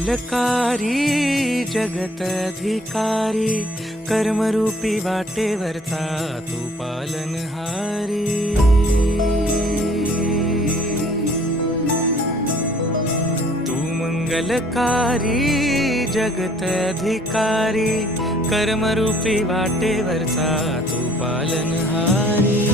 मंगलकारी जगत अधिकारी, कर्मरूपी वाटेवरचा तू पालनहारी। तू मंगलकारी जगत अधिकारी, कर्मरूपी वाटेवरचा तू पालनहारी।